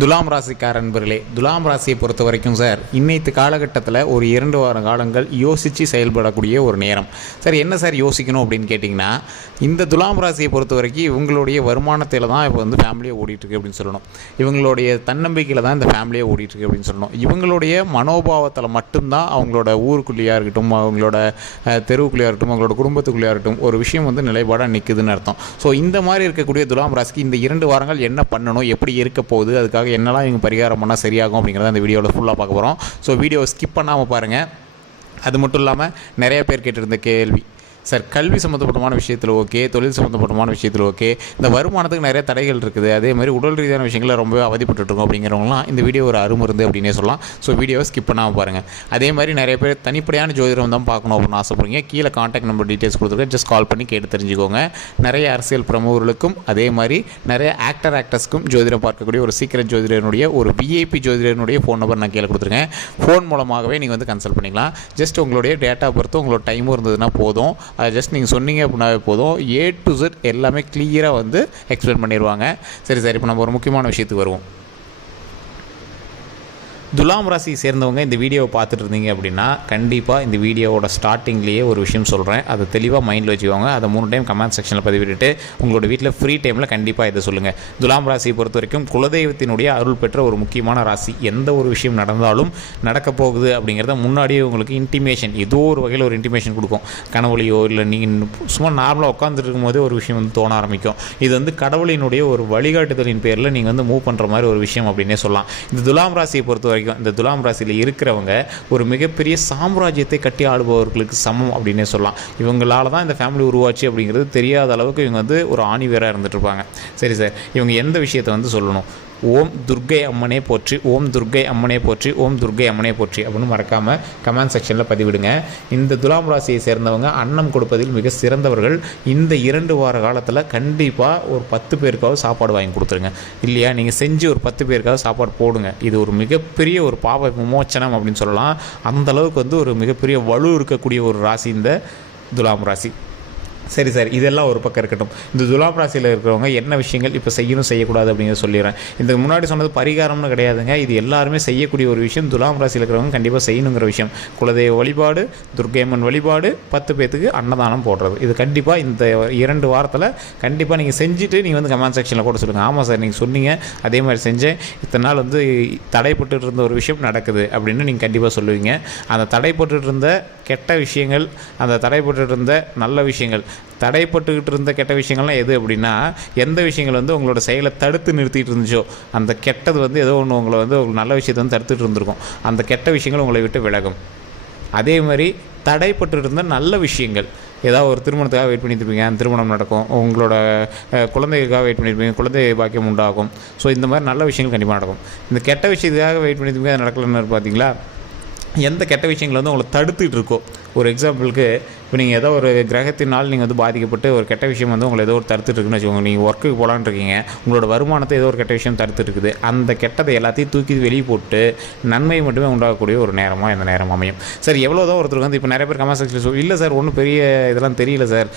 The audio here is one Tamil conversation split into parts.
துலாம் ராசிக்கார நண்பர்களே துலாம் ராசியை பொறுத்த வரைக்கும் சார் இன்னைத்து காலகட்டத்தில் ஒரு இரண்டு வார காலங்கள் யோசித்து செயல்படக்கூடிய ஒரு நேரம். சார் என்ன சார் யோசிக்கணும் அப்படின்னு கேட்டிங்கன்னா இந்த துலாம் ராசியை பொறுத்த வரைக்கும் இவங்களுடைய வருமானத்தில் தான் இப்போ வந்து ஃபேமிலியை ஓடிட்டுருக்கு அப்படின்னு சொல்லணும். இவங்களுடைய தன்னம்பிக்கையில் தான் இந்த ஃபேமிலியை ஓடிட்டுருக்கு அப்படின்னு சொல்லணும். இவங்களுடைய மனோபாவத்தில் மட்டும்தான் அவங்களோட ஊருக்குள்ளேயா இருக்கட்டும் அவங்களோட தெருவுக்குள்ளேயா இருக்கட்டும் அவங்களோட குடும்பத்துக்குள்ளேயா இருக்கட்டும் ஒரு விஷயம் வந்து நிலைப்பாடாக நிற்குதுன்னு அர்த்தம். ஸோ இந்த மாதிரி இருக்கக்கூடிய துலாம் ராசிக்கு இந்த இரண்டு வாரங்கள் என்ன பண்ணணும் எப்படி இருக்க போகுது அதுக்காக என்னெல்லாம் இவங்க பரிகாரம் பண்ணால் சரியாகும் அப்படிங்கிறத அந்த வீடியோவில் ஃபுல்லாக பார்க்க போகிறோம் ஸோ வீடியோவை ஸ்கிப் பண்ணாமல் பாருங்கள் அது மட்டும் இல்லாமல் நிறைய பேர் கேட்டிருந்த கேள்வி. சார் கல்வி சம்மந்தப்பட்டமான விஷயத்தில் ஓகே தொழில் சம்மந்தப்பட்டமான விஷயத்தில் ஓகே. இந்த வருமானத்துக்கு நிறைய தடைகள் இருக்குது. அதே மாதிரி உடல் ரீதியான விஷயங்களை ரொம்ப அவதிப்பட்டுருக்கோம் அப்படிங்கிறவங்களாம் இந்த வீடியோ ஒரு அருமருந்து அப்படின்னே சொல்லலாம். ஸோ வீடியோவை ஸ்கிப் பண்ணாமல் பாருங்கள் அதே மாதிரி நிறைய பேர் தனிப்படையான ஜோதிடம் தான் பார்க்கணும் அப்படின்னு ஆசைப்படுறீங்க. கீழே காண்டாக்ட் நம்பர் டீட்டெயில்ஸ் கொடுத்துருக்கேன். ஜஸ்ட் கால் பண்ணி கேட்டு தெரிஞ்சுக்கோங்க. நிறைய அரசியல் பிரமுகர்களுக்கும் அதே மாதிரி நிறைய ஆக்டர் ஆக்டர்ஸ்க்கும் ஜோதிடம் பார்க்கக்கூடிய ஒரு சீக்கிரம் ஜோதிடனுடைய ஒரு விஐபி ஜோதிடனுடைய ஃபோன் நம்பர் நான் கீழே கொடுத்துருக்கேன். ஃபோன் மூலமாகவே நீங்கள் வந்து கன்சல்ட் பண்ணிக்கலாம். ஜஸ்ட் உங்களுடைய டேட்டா பர்த்தும் உங்களோட டைமும் இருந்ததுன்னா போதும். அதை ஜஸ்ட் நீங்கள் சொன்னீங்க அப்படின்னாவே போதும். ஏ டு ஜெட் எல்லாமே கிளியராக வந்து எக்ஸ்பிளைன் பண்ணிடுவாங்க சரி சார் இப்போ நம்ம ஒரு முக்கியமான விஷயத்துக்கு வருவோம். துலாம் ராசியை சேர்ந்தவங்க இந்த வீடியோவை பார்த்துட்டு இருந்தீங்க அப்படின்னா கண்டிப்பாக இந்த வீடியோவோட ஸ்டார்டிங்லேயே ஒரு விஷயம் சொல்கிறேன் அதை தெளிவாக மைண்டில் வச்சுக்கோங்க. அதை மூணு டைம் கமெண்ட் செக்ஷனில் பதிவிட்டுட்டு உங்களோட வீட்டில் ஃப்ரீ டைமில் கண்டிப்பாக இதை சொல்லுங்கள் துலாம் ராசியை பொறுத்த வரைக்கும் குலதெய்வத்தினுடைய அருள் பெற்ற ஒரு முக்கியமான ராசி. எந்த ஒரு விஷயம் நடந்தாலும் நடக்க போகுது அப்படிங்கிறத முன்னாடியே உங்களுக்கு இன்டிமேஷன் ஏதோ ஒரு வகையில் ஒரு இன்டிமேஷன் கொடுக்கும். கனவுலையோ இல்லை நீங்கள் சும்மா நார்மலாக உட்காந்துட்டு இருக்கும்போதே ஒரு விஷயம் வந்து தோண ஆரம்பிக்கும். இது வந்து கடவுளினுடைய ஒரு வழிகாட்டுதலின் பேரில் நீங்கள் வந்து மூவ் பண்ணுற மாதிரி ஒரு விஷயம் அப்படின்னே சொல்லலாம். இந்த துலாம் ராசியை பொறுத்த வரைக்கும் இந்த துலாம் ராசியில் இருக்கிறவங்க ஒரு மிகப்பெரிய சாம்ராஜ்யத்தை கட்டி ஆளுபவர்களுக்கு சமம் அப்படின்னே சொல்லலாம். இவங்களால தான் இந்த ஃபேமிலி உருவாச்சு அப்படிங்கிறது தெரியாத அளவுக்கு இவங்க வந்து ஒரு ஆணிவேராக இருந்துட்டு இருப்பாங்க. சரி சார் இவங்க எந்த விஷயத்தை வந்து சொல்லணும்? ஓம் துர்க்கை அம்மனே போற்றி ஓம் துர்க்கை அம்மனே போற்றி ஓம் துர்க்கை அம்மனே போற்றி அப்படின்னு மறக்காமல் கமெண்ட் செக்ஷனில் பதிவிடுங்க. இந்த துலாம் ராசியை சேர்ந்தவங்க அன்னம் கொடுப்பதில் மிக சிறந்தவர்கள். இந்த இரண்டு வார காலத்தில் கண்டிப்பாக ஒரு பத்து பேருக்காவது சாப்பாடு வாங்கி கொடுத்துருங்க. இல்லையா? நீங்கள் செஞ்சு ஒரு பத்து பேருக்காவது சாப்பாடு போடுங்க. இது ஒரு மிகப்பெரிய ஒரு பாவ விமோச்சனம் அப்படின்னு சொல்லலாம். அந்த அளவுக்கு வந்து ஒரு மிகப்பெரிய வலு இருக்கக்கூடிய ஒரு ராசி இந்த துலாம் ராசி. சரி சார் இதெல்லாம் ஒரு பக்கம் இருக்கட்டும். இந்த துலாம் ராசியில் இருக்கிறவங்க என்ன விஷயங்கள் இப்போ செய்யணும் செய்யக்கூடாது அப்படிங்கிறத சொல்லிடுறேன். இதுக்கு முன்னாடி சொன்னது பரிகாரம்னு கிடையாதுங்க. இது எல்லாருமே செய்யக்கூடிய ஒரு விஷயம். துலாம் ராசியில் இருக்கிறவங்க கண்டிப்பாக செய்யணுங்கிற விஷயம். குலதெய்வ வழிபாடு துர்க்கையம்மன் வழிபாடு பத்து பேத்துக்கு அன்னதானம் போடுறது. இது கண்டிப்பாக இந்த இரண்டு வாரத்தில் கண்டிப்பாக நீங்கள் செஞ்சுட்டு நீங்கள் வந்து கமெண்ட் செக்ஷனில் கூட சொல்லுங்கள் ஆமாம் சார் நீங்கள் சொன்னீங்க. அதே மாதிரி செஞ்சேன். இத்தனை நாள் வந்து தடைப்பட்டு இருந்த ஒரு விஷயம் நடக்குது அப்படின்னு நீங்கள் கண்டிப்பாக சொல்லுவீங்க. அந்த தடைப்பட்டு இருந்த கெட்ட விஷயங்கள் அந்த தடைப்பட்டு இருந்த நல்ல விஷயங்கள் தடைப்பட்டுக்கிட்டு இருந்த கெட்ட விஷயங்கள்லாம் எது அப்படின்னா எந்த விஷயங்கள் வந்து உங்களோட செயலை தடுத்து நிறுத்திட்டு இருந்துச்சோ அந்த கெட்டது வந்து ஏதோ ஒன்று உங்களை வந்து உங்களுக்கு நல்ல விஷயத்தை வந்து தடுத்துட்டு இருந்திருக்கும். அந்த கெட்ட விஷயங்கள் உங்களை விட்டு விலகும். அதே மாதிரி தடைப்பட்டு இருந்த நல்ல விஷயங்கள். ஏதாவது ஒரு திருமணத்துக்காக வெயிட் பண்ணியிருப்பீங்க அந்த திருமணம் நடக்கும். உங்களோட குழந்தைகளுக்காக வெயிட் பண்ணியிருப்பீங்க குழந்தை பாக்கியம் உண்டாகும். ஸோ இந்த மாதிரி நல்ல விஷயங்கள் கண்டிப்பாக நடக்கும். இந்த கெட்ட விஷயத்துக்காக வெயிட் பண்ணியிருப்பீங்க அது நடக்கலன்னு பார்த்தீங்களா எந்த கெட்ட விஷயங்கள் வந்து உங்களை தடுத்துட்டு இருக்கோ ஒரு எக்ஸாம்பிளுக்கு இப்போ நீங்கள் ஏதோ ஒரு கிரகத்தினால் நீங்கள் வந்து பாதிக்கப்பட்டு ஒரு கெட்ட விஷயம் வந்து உங்களை ஏதோ ஒரு தடுத்துட்டுருக்குன்னு வச்சுக்கோங்க. நீங்கள் ஒர்க்குக்கு போகலான்னு இருக்கீங்க. உங்களோட வருமானத்தை ஏதோ ஒரு கெட்ட விஷயம் தடுத்துட்டுருக்குது அந்த கெட்டதை எல்லாத்தையும் தூக்கி வெளியே போட்டு நன்மை மட்டுமே உண்டாகக்கூடிய ஒரு நேரமாக இந்த நேரம் அமையும். சார் எவ்வளோ தான் ஒருத்தருக்கு வந்து இப்போ நிறைய பேர் கமெண்ட் செக்ஷன் சொல்லி இல்லை சார் ஒன்றும் பெரிய இதெல்லாம் தெரியல சார்.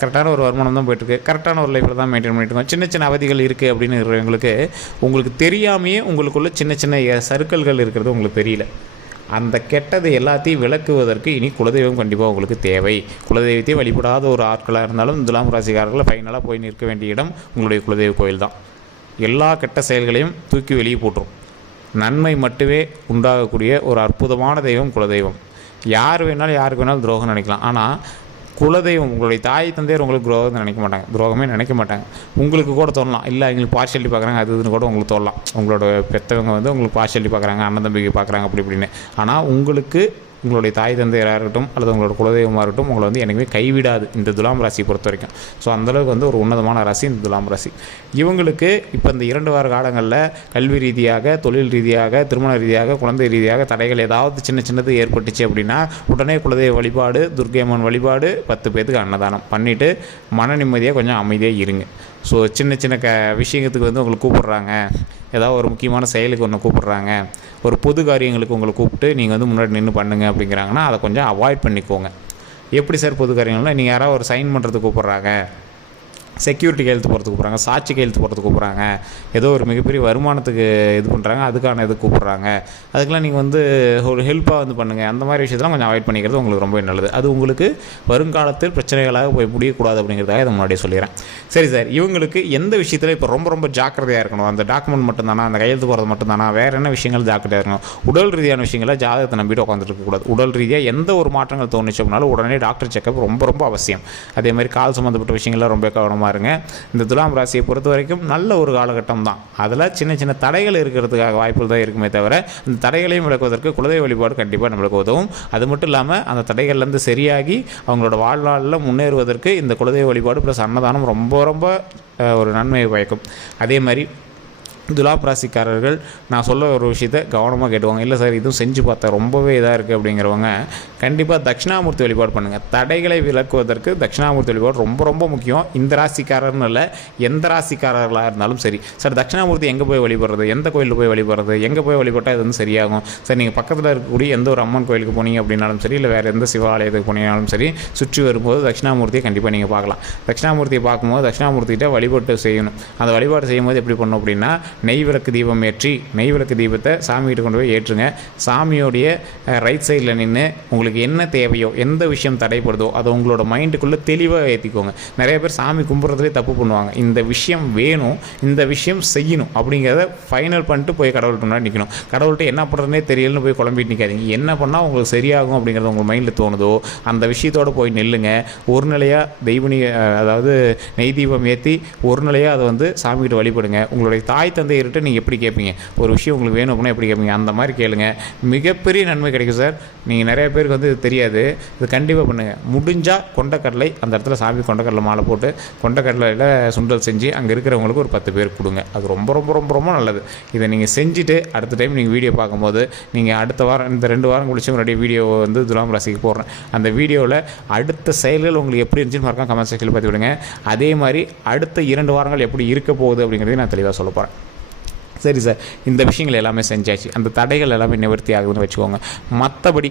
கரெக்டான ஒரு வருமானம் தான் போயிட்டுருக்கு. கரெக்டான ஒரு லைஃப்பில் தான் மெயின்டைன் பண்ணிட்டு இருக்கோம். சின்ன சின்ன அவதிகள் இருக்குது அப்படின்னு இருக்கிறவங்களுக்கு உங்களுக்கு தெரியாமையே உங்களுக்குள்ள சின்ன சின்ன சர்க்கிள்கள் இருக்கிறது உங்களுக்கு தெரியல. அந்த கெட்டது எல்லாத்தையும் விளக்குவதற்கு இனி குலதெய்வம் கண்டிப்பாக உங்களுக்கு தேவை. குலதெய்வத்தையும் வழிபடாத ஒரு ஆட்களாக இருந்தாலும் துலாம் ராசிக்காரர்கள் ஃபைனலாக போய் நிற்க வேண்டிய இடம் உங்களுடைய குலதெய்வ கோயில் தான். எல்லா கெட்ட செயல்களையும் தூக்கி வெளியே போட்டுரும். நன்மை மட்டுமே உண்டாகக்கூடிய ஒரு அற்புதமான தெய்வம் குலதெய்வம். யார் வேணாலும் யாருக்கு வேணாலும் துரோகம் நினைக்கலாம். ஆனால் குலதெய்வம் உங்களுடைய தாய் தந்தையர் உங்களுக்கு துரோகம் நினைக்க மாட்டாங்க. துரோகமே நினைக்க மாட்டாங்க. உங்களுக்கு கூட தோணலாம். இல்லை எங்களுக்கு பார்ஷியலிட்டி பார்க்குறாங்க அது இதுன்னு கூட உங்களுக்கு தோணலாம். உங்களோட பெற்றவங்க வந்து உங்களுக்கு பார்ஷியலிட்டி பார்க்குறாங்க அண்ணன் தம்பிக்கு பார்க்குறாங்க அப்படி இப்படின்னு. ஆனால் உங்களுக்கு உங்களுடைய தாய் தந்தையராக இருக்கட்டும் அல்லது உங்களோட குலதெய்வமாக இருக்கட்டும் உங்களை வந்து எனக்குமே கைவிடாது இந்த துலாம் ராசியை பொறுத்த வரைக்கும். ஸோ அந்தளவுக்கு வந்து ஒரு உன்னதமான ராசி இந்த துலாம் ராசி. இவங்களுக்கு இப்போ இந்த இரண்டு வார காலங்களில் கல்வி ரீதியாக தொழில் ரீதியாக திருமண ரீதியாக குழந்தை ரீதியாக தடைகள் ஏதாவது சின்ன சின்னது ஏற்பட்டுச்சு அப்படின்னா உடனே குலதெய்வ வழிபாடு துர்க்கையம்மன் வழிபாடு பத்து பேத்துக்கு அன்னதானம். பண்ணிவிட்டு மன நிம்மதியாக கொஞ்சம் அமைதியாக இருங்க. ஸோ சின்ன சின்ன க விஷயத்துக்கு வந்து உங்களை கூப்பிட்றாங்க. ஏதாவது ஒரு முக்கியமான செயலுக்கு ஒன்று கூப்பிட்றாங்க. ஒரு பொது காரியங்களுக்கு உங்களை கூப்பிட்டு நீங்கள் வந்து முன்னாடி நின்று பண்ணுங்க அப்படிங்கிறாங்கன்னா அதை கொஞ்சம் அவாய்ட் பண்ணிக்கோங்க. எப்படி சார் பொது காரியங்கள்னா நீங்கள் யாராவது ஒரு சைன் பண்ணுறதுக்கு கூப்பிட்றாங்க. செக்யூரிட்டி கையெழுத்து போகிறதுக்கு கூப்பிட்றாங்க சாட்சி கையெழுத்து போகிறதுக்கு கூப்பிட்றாங்க ஏதோ ஒரு மிகப்பெரிய வருமானத்துக்கு இது பண்ணுறாங்க அதுக்கான இது கூப்பிட்றாங்க. அதுக்கெல்லாம் நீங்கள் வந்து ஒரு ஹெல்ப்பாக வந்து பண்ணுங்கள் அந்த மாதிரி விஷயத்தெலாம் கொஞ்சம் அவாய்ட் பண்ணிக்கிறது உங்களுக்கு ரொம்ப நல்லது. அது உங்களுக்கு வருங்காலத்தில் பிரச்சனைகளாக போய் முடியக்கூடாது அப்படிங்கிறதாக இதை முன்னாடியே சொல்லிடுறேன். சரி சார் இவங்களுக்கு எந்த விஷயத்தில் இப்போ ரொம்ப ரொம்ப ஜாக்கிரதையாக இருக்கணும்? அந்த டாக்குமெண்ட் மட்டும்தானா? அந்த கையெழுத்து போகிறது மட்டும்தானா? வேறு என்ன விஷயங்கள் ஜாக்கிரதையாக இருக்கணும்? உடல் ரீதியான விஷயங்களை ஜாதகத்தை நம்பிட்டு உட்காந்துட்டு இருக்கக்கூடாது. உடல் ரீதியாக எந்த ஒரு மாற்றங்கள் தோணுச்சு அப்படின்னாலும் உடனே டாக்டர் செக்கப் ரொம்ப ரொம்ப அவசியம். அதே மாதிரி கால் சம்மந்தப்பட்ட விஷயங்கள்லாம் ரொம்ப கவனமாக இருங்க. இந்த துலாம் ராசியை பொறுத்த வரைக்கும் நல்ல ஒரு காலகட்டம் தான். அதில் சின்ன சின்ன தடைகள் இருக்கிறதுக்காக வாய்ப்புகள் தான் இருக்குமே தவிர அந்த தடைகளையும் விளக்குவதற்கு குலதெய்வ வழிபாடு கண்டிப்பாக நம்மளுக்கு உதவும். அது மட்டும் இல்லாமல் அந்த தடைகள்லேருந்து சரியாகி அவங்களோட வாழ்நாளில் முன்னேறுவதற்கு இந்த குலதெய்வ வழிபாடு ப்ளஸ் அன்னதானம் ரொம்ப ரொம்ப ஒரு நன்மையை பயக்கும். அதே மாதிரி துலாம் ராசிக்காரர்கள் நான் சொல்ல ஒரு விஷயத்தை கவனமாக கேட்டுவாங்க இல்லை சார் இதுவும் செஞ்சு பார்த்தா ரொம்பவே இதாக இருக்குது அப்படிங்கிறவங்க கண்டிப்பாக தட்சிணாமூர்த்தி வழிபாடு பண்ணுங்கள் தடைகளை விளக்குவதற்கு தட்சிணாமூர்த்தி வழிபாடு ரொம்ப ரொம்ப முக்கியம். இந்த ராசிக்காரர்னு இல்லை எந்த ராசிக்காரர்களாக இருந்தாலும் சரி. சார் தட்சிணாமூர்த்தி எங்கே போய் வழிபடுறது? எந்த கோயிலில் போய் வழிபடுறது? எங்கே போய் வழிபட்டால் இது வந்து சரியாகும்? சார் நீங்கள் பக்கத்தில் இருக்கக்கூடிய எந்த ஒரு அம்மன் கோயிலுக்கு போனீங்க அப்படின்னாலும் சரி இல்லை வேறு எந்த சிவாலயத்துக்கு போனீங்கனாலும் சரி சுற்றி வரும்போது தட்சிணாமூர்த்தியை கண்டிப்பாக நீங்கள் பார்க்கலாம். தட்சிணாமூர்த்தியை பார்க்கும்போது தட்சிணாமூர்த்திகிட்ட வழிபட்டு செய்யணும். அந்த வழிபாடு செய்யும்போது எப்படி பண்ணணும் அப்படின்னா நெய் விளக்கு தீபம் ஏற்றி நெய் விளக்கு தீபத்தை சாமிகிட்ட கொண்டு போய் ஏற்றுங்க. சாமியோடைய ரைட் சைடில் நின்று உங்களுக்கு என்ன தேவையோ எந்த விஷயம் தடைப்படுதோ அதை உங்களோட மைண்டுக்குள்ளே தெளிவாக ஏற்றிக்கோங்க நிறைய பேர் சாமி கும்பிட்றதுலே தப்பு பண்ணுவாங்க. இந்த விஷயம் வேணும் இந்த விஷயம் செய்யணும் அப்படிங்கிறத ஃபைனல் பண்ணிட்டு போய் கடவுள்கிட்ட முன்னாடி நிற்கணும் கடவுள்கிட்ட என்ன பண்ணுறதுனே தெரியலன்னு போய் குழம்பிட்டு நிற்காதீங்க என்ன பண்ணால் உங்களுக்கு சரியாகும் அப்படிங்கிறது உங்கள் மைண்டில் தோணுதோ அந்த விஷயத்தோடு போய் நில்லுங்க. ஒரு நிலையாக தெய்வனி அதாவது நெய் தீபம் ஏற்றி ஒரு நிலையாக அதை வந்து சாமிகிட்ட வழிபடுங்க. உங்களுடைய தாய் தந்தையர்கிட்ட நீங்கள் எப்படி கேட்பீங்க ஒரு விஷயம் உங்களுக்கு வேணும் அப்படின்னா எப்படி கேட்பீங்க அந்த மாதிரி கேளுங்க. மிகப்பெரிய நன்மை கிடைக்கும் சார். நீங்கள் நிறைய பேருக்கு வந்து இது தெரியாது. இது கண்டிப்பாக பண்ணுங்கள் முடிஞ்சால் கொண்டக்கடலை அந்த இடத்துல சாமி கொண்டக்கடலை மாலை போட்டு கொண்டக்கடலையில் சுண்டல் செஞ்சு அங்கே இருக்கிறவங்களுக்கு ஒரு பத்து பேர் கொடுங்க. அது ரொம்ப ரொம்ப ரொம்ப ரொம்ப நல்லது. இதை நீங்கள் செஞ்சுட்டு அடுத்த டைம் நீங்கள் வீடியோ பார்க்கும்போது நீங்கள் அடுத்த வாரம் இந்த ரெண்டு வாரம் கழிச்சு முன்னாடி வீடியோ வந்து துலாம் ராசிக்கு போடுறேன். அந்த வீடியோவில் அடுத்த செயல்கள் உங்களுக்கு எப்படி இருந்துச்சுன்னு மறக்காம கமெண்ட் செக்ஷனில் பார்த்து விடுங்க அதே மாதிரி அடுத்த இரண்டு வாரங்கள் எப்படி இருக்க போகுது அப்படிங்கிறதையும் நான் தெளிவாக சொல்ல போகிறேன் சரி சார் இந்த விஷயங்கள் எல்லாமே செஞ்சாச்சு. அந்த தடைகள் எல்லாமே நிவர்த்தி ஆகுதுன்னு வச்சுக்கோங்க. மற்றபடி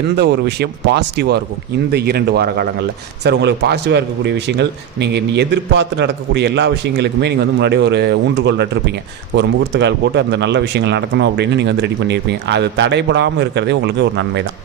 எந்த ஒரு விஷயம் பாசிட்டிவாக இருக்கும் இந்த இரண்டு வார காலங்களில். சார் உங்களுக்கு பாசிட்டிவாக இருக்கக்கூடிய விஷயங்கள் நீங்கள் எதிர்பார்த்து நடக்கக்கூடிய எல்லா விஷயங்களுக்குமே நீங்கள் வந்து முன்னாடியே ஒரு ஊன்றுகோல் நட்டிருப்பீங்க. ஒரு முகூர்த்த கால் போட்டு அந்த நல்ல விஷயங்கள் நடக்கணும் அப்படின்னு நீங்கள் வந்து ரெடி பண்ணியிருப்பீங்க. அது தடைபடாமல் இருக்கிறதே உங்களுக்கு ஒரு நன்மை தான்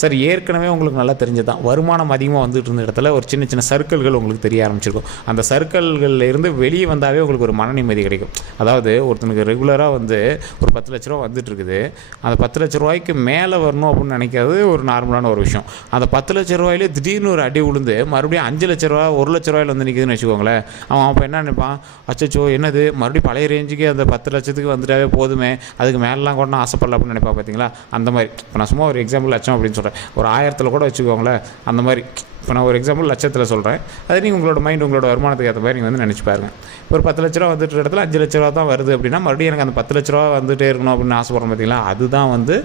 சார் ஏற்கனவே உங்களுக்கு நல்லா தெரிஞ்சது தான் வருமானம் அதிகமாக வந்துட்டு இருந்த இடத்துல ஒரு சின்ன சின்ன சர்க்கிள்கள் உங்களுக்கு தெரிய ஆரம்பிச்சிருக்கும். அந்த சர்க்கிள்களில் இருந்து வெளியே வந்தாவே உங்களுக்கு ஒரு மன நிம்மதி கிடைக்கும். அதாவது ஒருத்தனுக்கு ரெகுலராக வந்து ஒரு பத்து லட்ச ரூபா வந்துட்டு இருக்குது. அந்த பத்து லட்ச ரூபாய்க்கு மேலே வரணும் அப்படின்னு நினைக்கிறது ஒரு நார்மலான ஒரு விஷயம். அந்த பத்து லட்ச ரூபாயிலே திடீர்னு ஒரு அடி விழுந்து மறுபடியும் அஞ்சு லட்ச ரூபா ஒரு லட்ச ரூபாயில் வந்து நிற்குதுன்னு வச்சுக்கோங்களேன். அவன் அப்போ என்ன நினைப்பான்? அச்சச்சோ என்னது? மறுபடியும் பழைய ரேஞ்சுக்கு அந்த பத்து லட்சத்துக்கு வந்துட்டாவே போதுமே. அதுக்கு மேலெலாம் கூட நான் ஆசைப்படல அப்படின்னு நினைப்பா பார்த்தீங்களா அந்த மாதிரி. இப்போ நான் சும்மா ஒரு எக்ஸாம்பிள் லட்சம் அப்படின்னு சொல்கிறேன் ஒரு ஆயிரத்தில் கூட வச்சுக்கோங்களேன் அந்த மாதிரி. இப்போ நான் ஒரு எக்ஸாம்பிள் லட்சத்தில் சொல்கிறேன் அது நீங்கள் உங்களோட மைண்ட் உங்களோட வருமானத்துக்கு ஏற்ற மாதிரி நீங்கள் வந்து நினச்சி பாருங்க. ஒரு பத்து லட்ச ரூபா வந்துட்டு இடத்துல அஞ்சு லட்ச ரூபா தான் வருது அப்படின்னா மறுபடியும் எனக்கு அந்த பத்து லட்ச ரூபா வந்துட்டே இருக்கணும் அப்படின்னு ஆசைப்படுறோம் பார்த்தீங்களா அதுதான் வந்து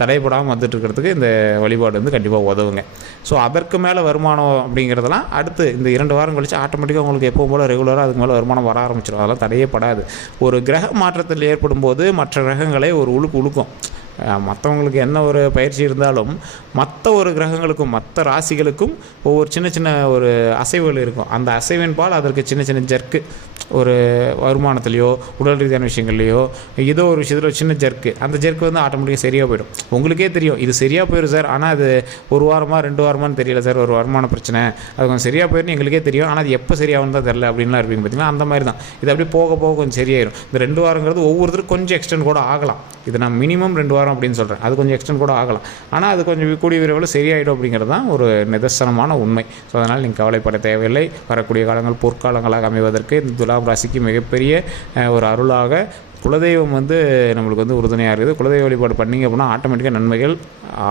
தடைப்படாமல் வந்துட்டு இருக்கிறதுக்கு இந்த வழிபாடு வந்து கண்டிப்பாக உதவுங்க. ஸோ அதற்கு மேலே வருமானம் அப்படிங்கிறதெல்லாம் அடுத்து இந்த இரண்டு வாரம் கழிச்சு ஆட்டோமேட்டிக்காக உங்களுக்கு எப்போ போல் ரெகுலராக அதுக்கு மேலே வருமானம் வர ஆரம்பிச்சிடும் அதெல்லாம் தடையப்படாது ஒரு கிரக மாற்றத்தில் ஏற்படும் போது மற்ற கிரகங்களை ஒரு உழுக்கு உழுக்கும். மற்றவங்களுக்கு என்ன ஒரு பயிற்சி இருந்தாலும் மற்ற ஒரு கிரகங்களுக்கும் மற்ற ராசிகளுக்கும் ஒவ்வொரு சின்ன சின்ன ஒரு அசைவுகள் இருக்கும். அந்த அசைவின் பால் அதற்கு சின்ன சின்ன ஜர்க்கு ஒரு வருமானத்துலேயோ உடல் ரீதியான விஷயங்கள்லையோ ஏதோ ஒரு விஷயத்தில் ஒரு சின்ன ஜர்க்கு அந்த ஜர்க்கு வந்து ஆட்டோமேட்டிக்காக சரியாக போயிடும். உங்களுக்கே தெரியும் இது சரியாக போயிடும் சார். ஆனால் அது ஒரு வாரமாக ரெண்டு வாரமான்னு தெரியல சார் ஒரு வருமான பிரச்சனை. அது கொஞ்சம் சரியாக போயிடும் எங்களுக்கே தெரியும். ஆனால் அது எப்போ சரியாகும் தான் தெரில அப்படின்லாம் இருப்பீங்க பார்த்தீங்கன்னா அந்த மாதிரி தான் இது அப்படியே போக போக கொஞ்சம் சரியாயிடும் இந்த ரெண்டு வாரங்கிறது ஒவ்வொருத்தருக்கும் கொஞ்சம் எக்ஸ்டெண்ட் கூட ஆகலாம். இது நான் மினிமம் ரெண்டு வாரம் அப்படின்னு சொல்கிறேன் அது கொஞ்சம் எக்ஸ்டெண்ட் கூட ஆகலாம். ஆனால் அது கொஞ்சம் கூடிய விரைவில் சரியாயிடும் அப்படிங்கிறது தான் ஒரு நிதர்சனமான உண்மை. ஸோ அதனால் நீங்கள் கவலைப்பட தேவையில்லை. வரக்கூடிய காலங்கள் பொற்காலங்களாக அமைவதற்கு இந்த துலாம் ராசிக்கு மிகப்பெரிய ஒரு அருளாக குலதெய்வம் வந்து நம்மளுக்கு வந்து உறுதுணையாக இருக்குது. குலதெய்வ வழிபாடு பண்ணிங்க அப்படின்னா ஆட்டோமேட்டிக்காக நன்மைகள்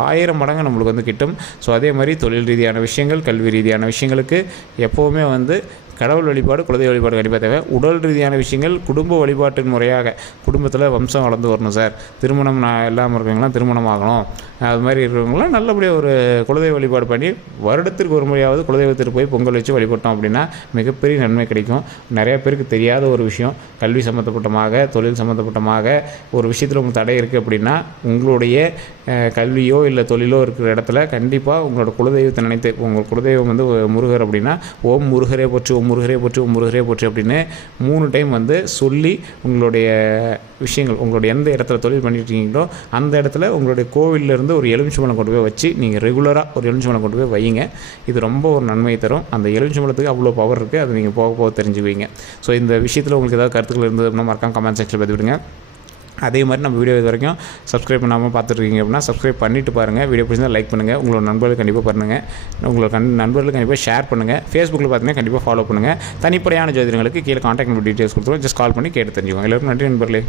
ஆயிரம் மடங்கு நம்மளுக்கு வந்து கிட்டும். ஸோ அதே மாதிரி தொழில் ரீதியான விஷயங்கள் கல்வி ரீதியான விஷயங்களுக்கு எப்போவுமே வந்து கடவுள் வழிபாடு குலதெய்வ வழிபாடு கண்டிப்பாக தேவை. உடல் ரீதியான விஷயங்கள் குடும்ப வழிபாட்டின் முறையாக குடும்பத்தில் வம்சம் வளர்ந்து வரணும் சார். திருமணம் நான் இல்லாமல் இருக்கவங்களாம் திருமணம் ஆகணும். அது மாதிரி இருக்கிறவங்களாம் நல்லபடியாக ஒரு குலதெய்வ வழிபாடு பண்ணி வருடத்திற்கு ஒரு முறையாவது குலதெய்வத்திற்கு போய் பொங்கல் வச்சு வழிபட்டோம் அப்படின்னா மிகப்பெரிய நன்மை கிடைக்கும். நிறைய பேருக்கு தெரியாத ஒரு விஷயம். கல்வி சம்மந்தப்பட்டமாக தொழில் சம்மந்தப்பட்டமாக ஒரு விஷயத்தில் உங்களுக்கு தடை இருக்குது அப்படின்னா உங்களுடைய கல்வியோ இல்லை தொழிலோ இருக்கிற இடத்துல கண்டிப்பாக உங்களோட குலதெய்வத்தை நினைத்து உங்கள் குலதெய்வம் வந்து முருகர் அப்படின்னா ஓம் முருகரே போச்சு ஓம் முருகரே போற்றி ஓம் முருகரே போற்றி அப்படின்னு மூணு டைம் வந்து சொல்லி உங்களுடைய விஷயங்கள் உங்களுடைய எந்த இடத்துல தொழில் பண்ணிட்டு இருக்கீங்களோ அந்த இடத்துல உங்களுடைய கோவில்ல ஒரு எலுமிச்சம்பழம் கொண்டு போய் வச்சு நீங்கள் ரெகுலராக ஒரு எலுமிச்சம்பழம் கொண்டு போய் வைங்க இது ரொம்ப ஒரு நன்மை தரும். அந்த எலுமிச்சம்பழத்துக்கு அவ்வளோ பவர் இருக்குது அது நீங்கள் போக போக தெரிஞ்சுக்குவீங்க. ஸோ இந்த விஷயத்தில் உங்களுக்கு ஏதாவது கருத்துக்கள் இருந்தது அப்படின்னா மறக்காம கமெண்ட் செக்ஷனில் பதிவிடுங்க. அதே மாதிரி நம்ம வீடியோ இது வரைக்கும் சப்ஸ்கிரைப் பண்ணாமல் பார்த்துருக்கீங்க அப்படின்னா சப்ஸ்கிரைப் பண்ணிட்டு பாருங்கள் வீடியோ பிடிச்சிருந்தா லைக் பண்ணுங்கள் உங்களோட நண்பர்களுக்கு கண்டிப்பாக பண்ணுங்கள் உங்களோட கண் நண்பர்களுக்கு கண்டிப்பாக ஷேர் பண்ணுங்கள் ஃபேஸ்புக்கில் பார்த்தீங்கன்னா கண்டிப்பாக ஃபாலோ பண்ணுங்கள் தனிப்படையான ஜோதிடங்களுக்கு கீழே காண்டாக்ட் நம்பர் டீட்டெயில்ஸ் கொடுத்துருவோம். ஜஸ்ட் கால் பண்ணி கேட்டு தெரிஞ்சுக்கோங்க. எல்லோரும் நன்றி நண்பர்களே.